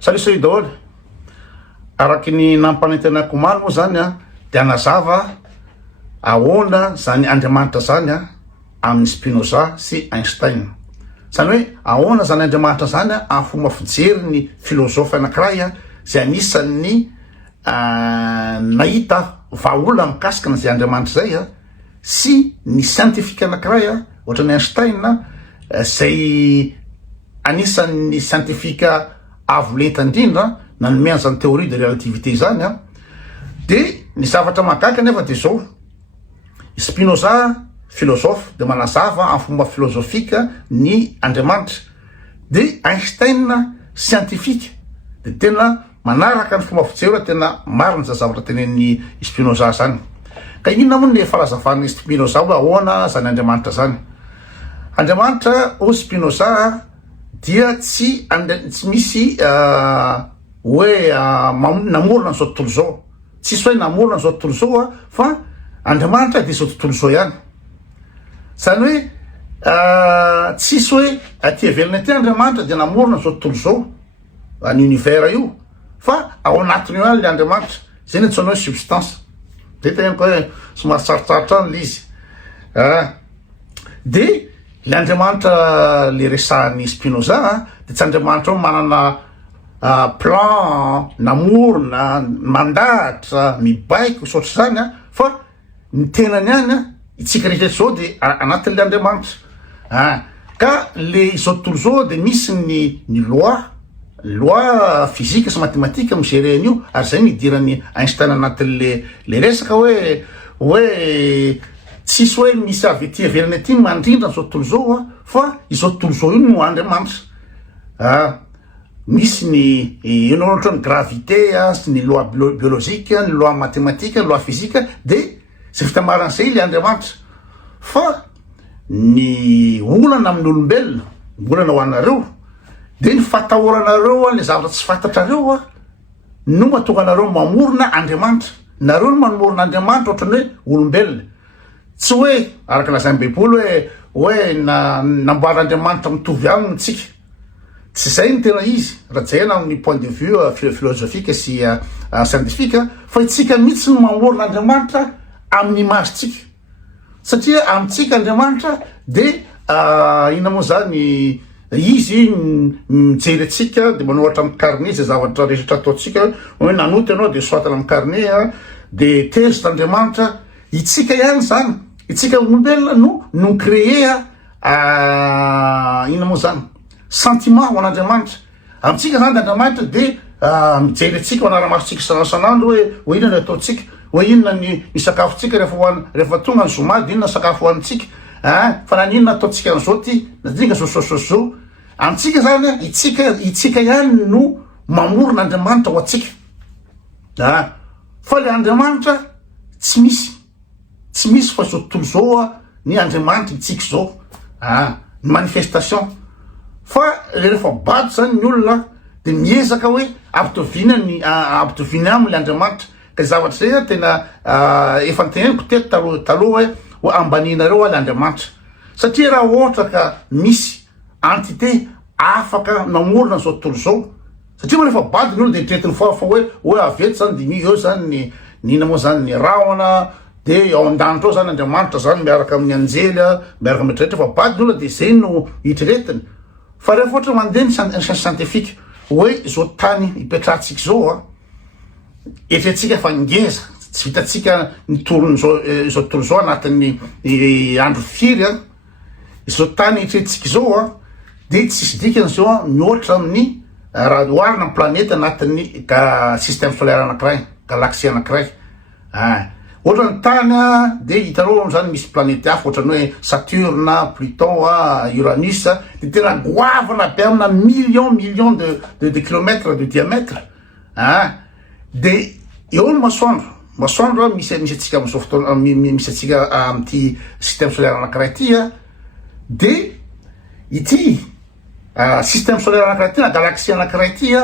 Salut sai daholo araky ny nampanentenako maro moa zany a de anazava ahoana zany Andriamanitra zany a amin'ny Spinoza sy Einstein. Zany hoe ahoana zany Andriamanitra zany a amin'ny fomba fijery ny filôzofy anankiray a zay anisan'ny nahita vahaola mikasika zay Andriamanitra zay a sy ny scientifique anankiray a ohatran'ny Einstein zay anisan'ny scientifique avo lenta indrindra nanome an'izany théorie de relativité zany a. De ny zavatra mahagaga nefa de zao, Spinoza philosophe de manazava amin'ny fomba filozofika ny Andriamanitra, de Einstein scientifique de tena manaraka ny fomba fijery tena marina za zavatra tenen'ny Spinoza zany. Ka inona moa ny falazavan'ny Spinoza hoe ahoana zany Andriamanitra zany? Andriamanitra o Spinoza dia tsy misy hoe namorona n'izao tontolo zao, tsisy hoe namorona n'izao tontolo zao a, fa Andriamanitra dia izao tontolo zao ihany. Zany hoe tsisy hoe aty avelany aty Andriamanitra dia namorona n'izao tontolo zao ny univers io, fa ao anatiny io ihany le Andriamanitra, zay ny antsoina hoe substance. Zay teneniko hoe somary sarotsarotra any le izy. De le Andriamanitra le resahan'ny Spinoza de tsy Andriamanitra manana plan namorona mandahatra mibaiko saotra zany a, fa ny tenany ihany a itsika rehetra zao de anatin'le Andriamanitra. Ka le izao tontolo zao de misy ny loi physique sy mathématique migerer an'io, ary zay nidiran'ny Einstein anatin'le resaka hoe tsisy hoe misy avy ety avelany aty mandrindra n'izao tontolo zao a, fa izao tontolo zao io no Andriamanitra. Misy ny ohatra ny gravité sy ny loi biologique, ny loi mathématique, ny loi physique, de zay fitamaran'izay le Andriamanitra. Fa ny olana amin'ny olombelona, olana ho anareo, de ny fatahoranareo le zavatra tsy fantatrareo no mahatonga anareo mamorona Andriamanitra. Nareo no manomorona Andriamanitra ohatrany hoe olombelona. Tsy hoe araka lazain'ny Baiboly hoe namboaran'Andriamanitra mitovy aminy tsika. Tsy zay ny tena izy, rajena amin'ny point de vue philosophique sy scientifique, fa itsika mihitsy no mamorona Andriamanitra amin'ny imagentsika. Satria amintsika Andriamanitra de ina moa zany izy mijery atsika de manohatra amin'ny carnet zay zavatra rehetra ataotsika, hoe nanoty ianao de soatana amin'ny carnet de tezitra Andriamanitra. Itsika ihany zany, itsika olombelona no créé ina moa zany sentiment ho an'Andriamanitra. Amintsika zany Andriamanitra de mijery atsika manara-masontsika sanandro hoe inona ny ataotsika, hoe inona ny sakafotsika rehefa tonga ny zoma, de inona ny sakafo hoanitsika, fa naninona ataotsika an'izao ty, nadinga zao. Amintsika zany itsika ihany no mamorona Andriamanitra ho atsika. Fa le Andriamanitra tsy misy fa zao tontolo zao ny Andriamanitra itsika zao, ny manifestation. Fa rehefa bato zany ny olona de miezaka hoe ampitoviany aminy le Andriamanitra. Ka zavatra zay tena efa niteneniko teto taloha hoe ambaninareo le Andriamanitra. Satria raha ohatra ka misy entité afaka namorona zao tontolo zao, satria rehefa bato ny olona de tretiny fa hoe aveto zany de eo zany nina moa zany ny rahona, de ao an-danitra ao zany Andriamanitra zany miaraka amin'ny anjely, miaraka amin'ny rehetra, fa bato ny olona de zay no hitretiny. Fa rehefa ohatra mandeha ny scientifique hoe zao tany ipetrahantsika zao eritreretintsika fa ngeza, tsy vitatsika nitorony zao tontolo zao anatin'ny andro firy zao tany eritreretintsika zao de tsisy dikan'izao mihoatra amin'ny raha oharina amin'ny planeta anatin'ny système solaire anankiray, galaxie anankiray. Ohatra ny tany de hitanao zany misy planety hafa ohatrany hoe Saturne, Pluton, Uranus, de tena goavana be amina million de kilomètres de diamètre. De eo ny masoandro misy atsika amin'izao fotoana, misy atsika amin'ity système solaire anankiray ty de ity système solaire anankiray ty na galaxie anankiray ty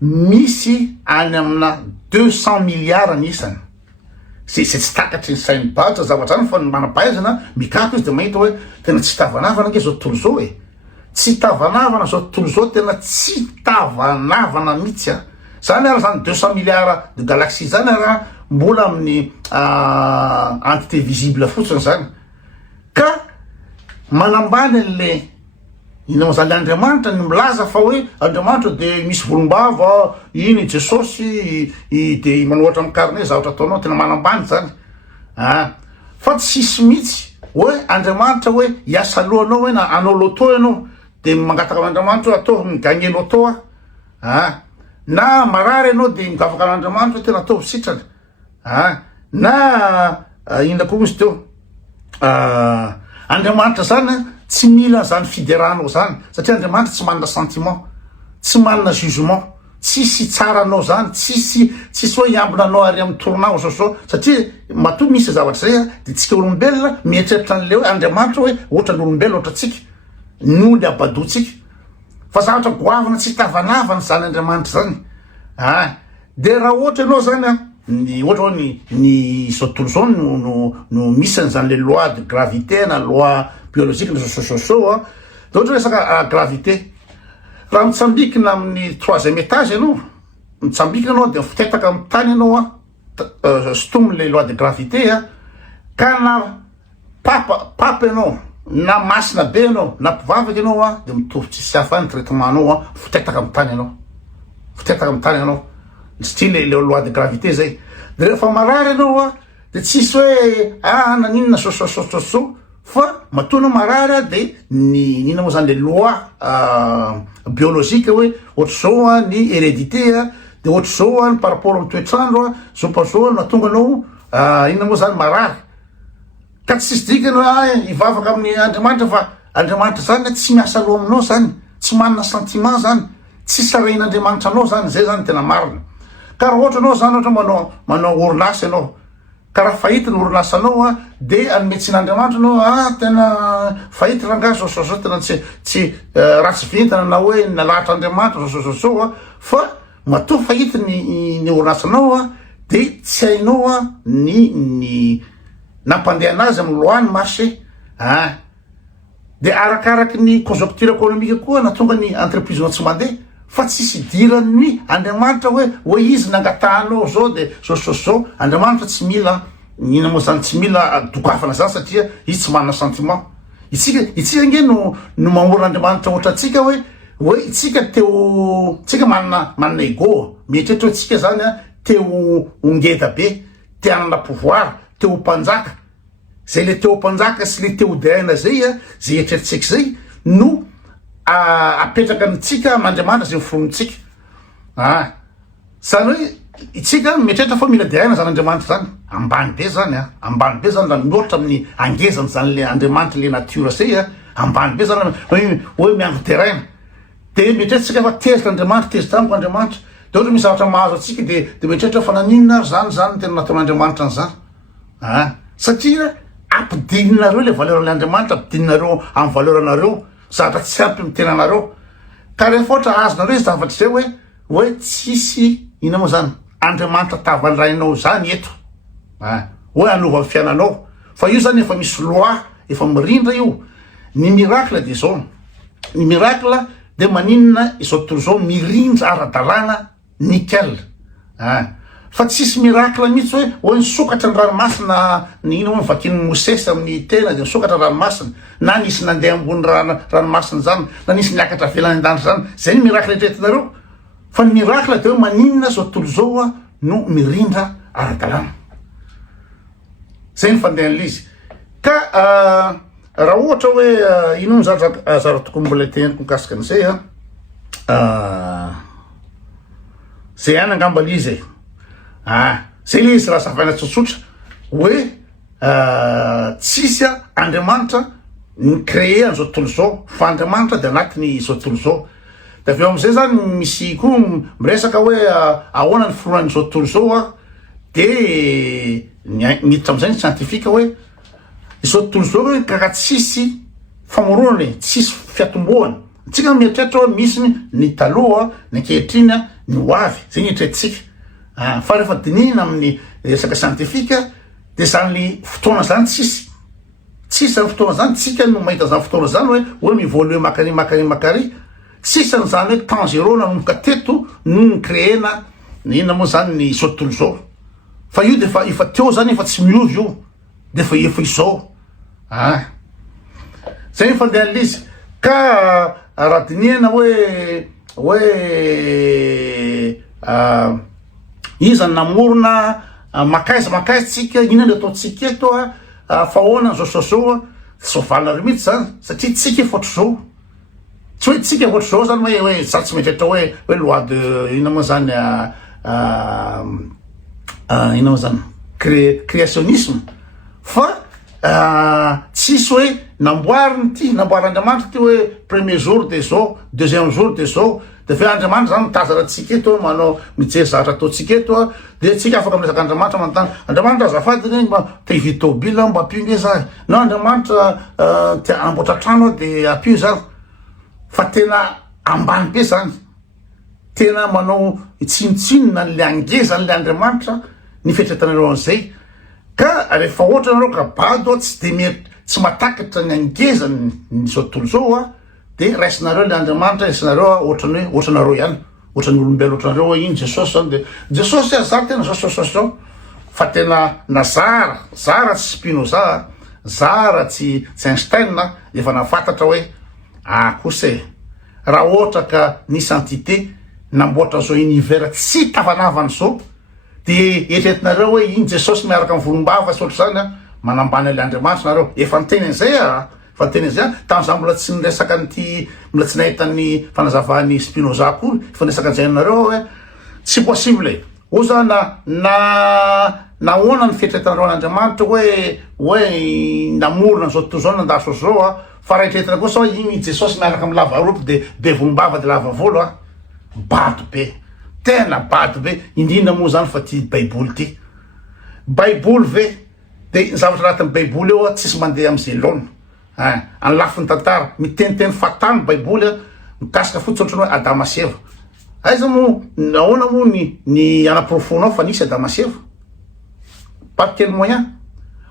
misy any amina 200 milliards nisany. Sy tsy takatry ny sain'ny bahatra zavatra zany, fa ny manampahaizana mikako izy de mahita hoe tena tsy tavanavana nge zao tontolo zao tsy tavanavana zao tontolo zao tena tsy tavanavana mihitsy a zany ara zany 200 milliards de galaxie zany raha mbola amin'ny entité visible fotsiny zany ka manambany an'le ina moa zany Andriamanitra ny milaza fa hoe Andriamanitra de misy volombava iny Jesosy de manohatra amin'ny carnet zavatra ataonao tena manambany zany fa tsisy mihitsy hoe Andriamanitra hoe hiasa lohanao hoe na anao loto ianao de mangataka amin'Andriamanitra atao migagné loto na marary ianao de migavaka amin'Andriamanitra tena atao sitrany na inona koa misy teo Andriamanitra zany tsy mila zany fideranao zany satria Andriamanitra tsy manana sentiment tsy manana jugement tsisy tsaranao zany tsisy hoe hiambina anao ary amin'ny toronao so satria matoa misy zavatra zay de tsika olombelona mieritreritra an'le hoe Andriamanitra hoe ohatra n'olombelona ohatra tsika no le abadotsika fa zavatra goavana tsy tavanavana zany Andriamanitra zany de raha ohatra ianao zany ny ohatra hoe ny zao tontolo zao no misy zany le loi de gravité na loi biologique na so de ohatra resaka gravité raha mitsambikina amin'ny 3e étage ianao mitsambikina anao de fitetaka amin'ny tany ianao sotomy le loi de gravité ka na papa ianao na masina be ianao na mpivavaky ianao de mitovy tsisy hafa ny traitement anao fitetaka amin'ny tany ianao fitetaka amin'ny tany ianao style le loi de gravité zay de rehefa marary ianao de tsisy hoe naninona so fa matoa marary de ny inona moa zany le loi biologique hoe ohatra zao ny hérédité de ohatra zao par rapport amin'ny toetrandro zao pa zao natonga anao inona moa zany marary ka tsisy dikany hivavaka amin'ny Andriamanitra fa Andriamanitra zany tsy miasa loha aminao zany tsy manana sentiment zany tsy sarain'Andriamanitra anao zany zay zany tena marina ka raha ohatra anao zany ohatra manao orinasa ianao ka raha fahity ny orinasa anao de anometsin'Andriamanitra anao tena fahity rangahy zao tena tsy ratsy vintana na hoe nalahatra Andriamanitra zao fa matoa fahity ny orinasa anao de tsy hainao ny nampandeha anazy amin'ny loany marché de arakaraky ny conjoncture économique koa natonga ny entreprise tsy mandeha fa tsisy idiran'ny Andriamanitra hoe izy nangatahanao zao de so Andriamanitra tsy mila ina moa zany tsy mila dokafana zany satria izy tsy manana sentiment itsika nge no mamorona Andriamanitra ohatra tsika hoe itsika tsika manana ego mietrehitra hoe tsika zany teo ongeda be te hanana pouvoir teo mpanjaka zay le teo mpanjaka sy le teo daina zay zay etreritsika zay no apetraka antsika amin'Andriamanitra zay miforonitsika zany hoe itsika mietrehitra fa mila daina zany Andriamanitra zany ambany be zany ambany be zany raha mihoatra amin'ny angezany zany le Andriamanitra le nature zay ambany be zany hoe miango terrain de mietrehitsika fa tezitra Andriamanitra tezitra amiko Andriamanitra de ohatra misy zavatra mahazo atsika de mietrehitra fa naninona zany tena nataon'Andriamanitra an'izany satria ampidinonareo le valeur an'Andriamanitra ampidinonareo amin'ny valeur anareo zavatra tsy ampy amin'ny tenanareo ka rehefa ohatra azonareo zavatra zay hoe tsisy ina moa zany Andriamanitra tavandrainao zany eto hoe anova amin'ny fiainanao fa io zany efa misy loi efa mirindra io ny miracle de zao ny miracle de maninona izao tontolo zao mirindra ara-dalàna nickel fa tsisy miracle mihitsy hoe nisokatra ny ranomasina ny ino hoe vakin'ny Mosesy amin'ny tena de nisokatra ranomasina na nisy nandeha ambony ranomasina zany na nisy niakatra velany an-danitra zany zay ny miracle etretinareo fa ny miracle de hoe maninona zao tontolo zao no mirindra ara-dalàna zay ny fandehan'le izy ka raha ohatra hoe ino ny zara tokony mbola teniko mikasika an'izay zay any angamba le izy zay le izy raha zavaina tsotsotra hoe tsisy Andriamanitra ny créé an'izao tontolo zao fa Andriamanitra de anatiny izao tontolo zao de aveo am'izay zany misy koa miresaka hoe ahoana ny fironan'izao tontolo zao de miditra am'izay ny scientifique hoe izao tontolo zao hoe kaka tsisy famoronany tsisy fiatombohany tsika mieritreritra hoe misy ny taloha ny ankehitriny ny hoavy zay ny eritreretintsika fa rehefa dinina amin'ny resaka scientifique de zany fotoana zany tsisy tsisy ny fotoana zany tsika no mahita zany fotoana zany hoe mivolue makary tsisy zany hoe temps zéro nanomboka teto no ny créena inona moa zany ny zao tontolo zao fa io defa efa teo zany efa tsy miovy io defa efa izao zay ny fandehan'le izy ka raha dinihana hoe iza namorona makaiza tsika inona le ataotsika eto fahoana zao zao valina ry mihitsy zany satria tsika efa ohatry zao tsy hoe tsika ohatry zao zany hoe za tsy maitratra hoe loi de inona moa zany inona moa zany créationnisme fa tsisy hoe namboaran'Andriamanitra ty hoe premier jour de zao deuxième jour de zao de fe Andriamanitra zany mitazana atsika eto manao mijery zavatra ataotsika eto de tsika afaka miresaka Andriamanitra manontany Andriamanitra azafady regny mba te hividy tômobila mba apio nge za no Andriamanitra te amboatra trano de apio za fa tena ambany be zany tena manao tsinotsinona le angezan'le Andriamanitra ny fetretanareo an'izay ka rehefa ohatra nareo ka bado tsy matakatra ny angezany zao tontolo zao de raisinareo le Andriamanitra raisinareo ohatranareo ihany ohatran'ny olombelo ohatranareo hoe iny Jesosy zany de Jesosy za tena zao fa tena nazara tsy Spinoza zara tsy Einstein efa nafantatra hoe kose raha ohatra ka nisy entité namboatra zao univers tsy tavanavany zao de eritreretinareo hoe iny Jesosy miaraka amin'ny volombava sy ohatry zany manambany le Andriamanitra nareo efa niteny an'izay tam'za mbola tsy niresaka nyty mbola tsy nahitan'ny fanazavany Spinoza akory efa niresaka an'izay nareo hoe tsy possible o za nahoana ny fieritreretanareo an'Andriamanitra hoe namorona zao tontolo zao nandaro zao fa raha eritreretina kosa hoe iny Jesosy miaraka amin'ny lava ropo de volombava de lava volo bado be tena bado be indrindra moa zany fa ty baiboly ve de zavatra anatin'ny baiboly eo tsisy mandeha am'izay laona any lafiny tantara miteniteny fatany baiboly mikasika fotsy ohatrany hoe Adama sy Eva aiza mo nahoana moa ny anaprofonao fa nisy Adama sy Eva par quel moyen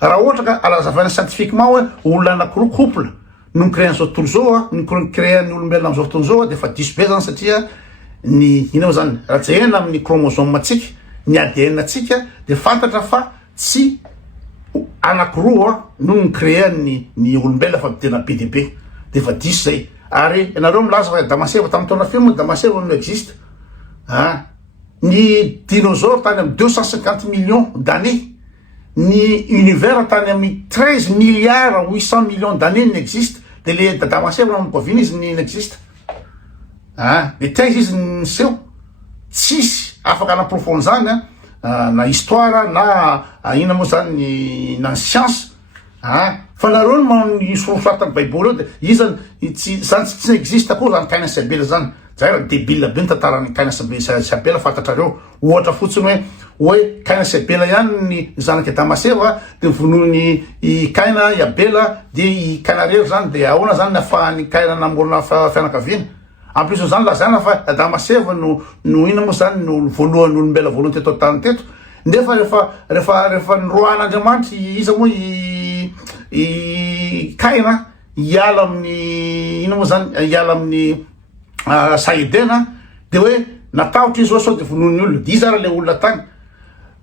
raha ohatra ka alazavana scientifiquement hoe olona anakiroa couple no créé zao tontolo zao no créé ny olombelona am'izao tontolo zao defa diso be zany satria ny ina zany raha jehena amin'ny chromosome atsika ny ADN atsika de fantatra fa tsy anakiroa no ny créé ny olombelona fa tena be de be defa diso zay ary ianareo milaza fa Adama sy Eva tamin'ny taona film Adama sy Eva no existe ny dinosaure tany amin'ny 250 millions d'années ny univers tany amin'ny 13 milliards 800 millions d'années n'existe de le Adama sy Eva namikoaviny izy ny n'existe de taiza izy niseho tsisy afaka anaprofond zany na histoire na ina moa zany na science fa nareo ny sorosoratany baiboly eo de izany zany tsy existe koa zany Kaina sy Abela zany zay raha débile be ny tantarany Kaina sy Abela fantatrareo ohatra fotsiny hoe Kaina sy Abela ihany ny zanaky Adama sy Eva de vonoiny i Kaina i Abela de i Kaina rery zany de ahoana zany ny afahan'ny Kaina namorona fianakaviana en plus zany lazana fa Adama sy Eva no ina moa zany no voalohany olombela voalohany teto tany teto nefa rehefa nirohan'Andriamanitra iza moa i Kaina hiala amin'ny ina moa zany hiala amin'ny Saedena de hoe natahotra izy sao de vonoiny olona de izy ara le olona tany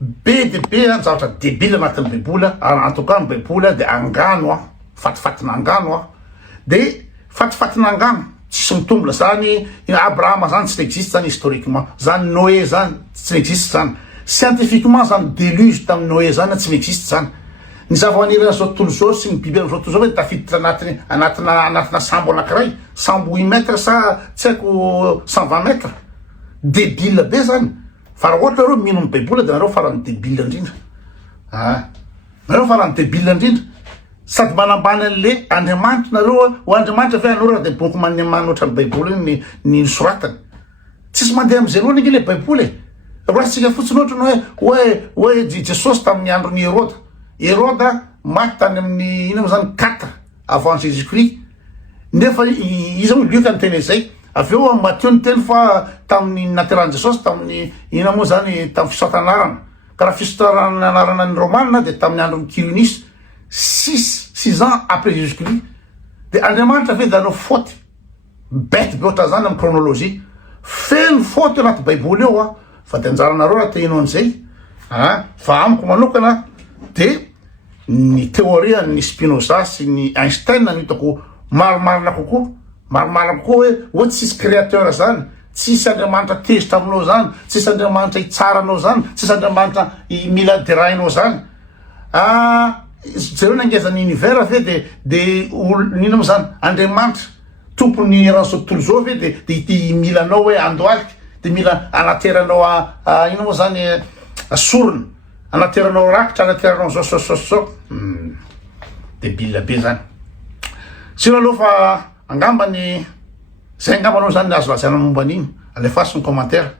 be de be zavatra débile anatin'ny baiboly en tout cas ny baiboly de angano fatifatina angano de fatifatina angano tsisy mitombola zany Abrahama zany tsy existe zany historiquement zany Noé zany tsy existe zany scientifiquement zany déluge tamin'ny Noé zany tsy existe zany ny zava-maniry zao tontolo zao sy ny biby am'izao tontolo zao hoe tafiditra anatina sambo anakiray sambo 8 mètres sa tsy haiko 120 mètres débile be zany fa raha ohatra nareo mino amin'ny baiboly de nareo farany débile indrindra nareo farany débile indrindra sady manambany an'le Andriamanitra nareo ho Andriamanitra ve anao raha de boky manoatra ny baiboly iny ny soratany tsisy mandeha am'izay loha le baiboly ratsika fotsiny ohatrany hoe Jesosy tamin'ny andron'ny Heroda maty tany amin'ny ina moa zany 4 avant Jésus Christ nefa izy moa lioka nyteny zay aveo Matthieu niteny fa tamin'ny naterahany Jesosy tamin'ny ina moa zany tamin'ny fisotanarana ka raha fisotanarana ny Romanina de tamin'ny andron'ny Quirinus 6 6 ans après Jésus-Christ. Dia Andriamanitra ve danao faute bety be ohatra zany amin'ny chronologie feno faute eo anaty baiboly eo a fa de anjaranareo raha te hinao an'izay fa amiko manokana de ny théoria ny Spinoza sy ny Einstein no hitako marimarina kokoa hoe ohatsy tsisy créateur zany, tsisy Andriamanitra tezitra aminao zany, tsisy Andriamanitra hitsaranao zany, tsisy Andriamanitra mila derainao zany. Zareo nangezan'ny univers ve de nino mo zany Andriamanitra tompony ran'izao tontolo zao ve de mila anao hoe andohaliky, de mila anateranao ino mo zany sorona, anateranao rakitra, anateranao zao debile be zany. Sino aloha fa angambany zay angamba anao zany azo lazana momba an'iny, alefaso ny commentaire.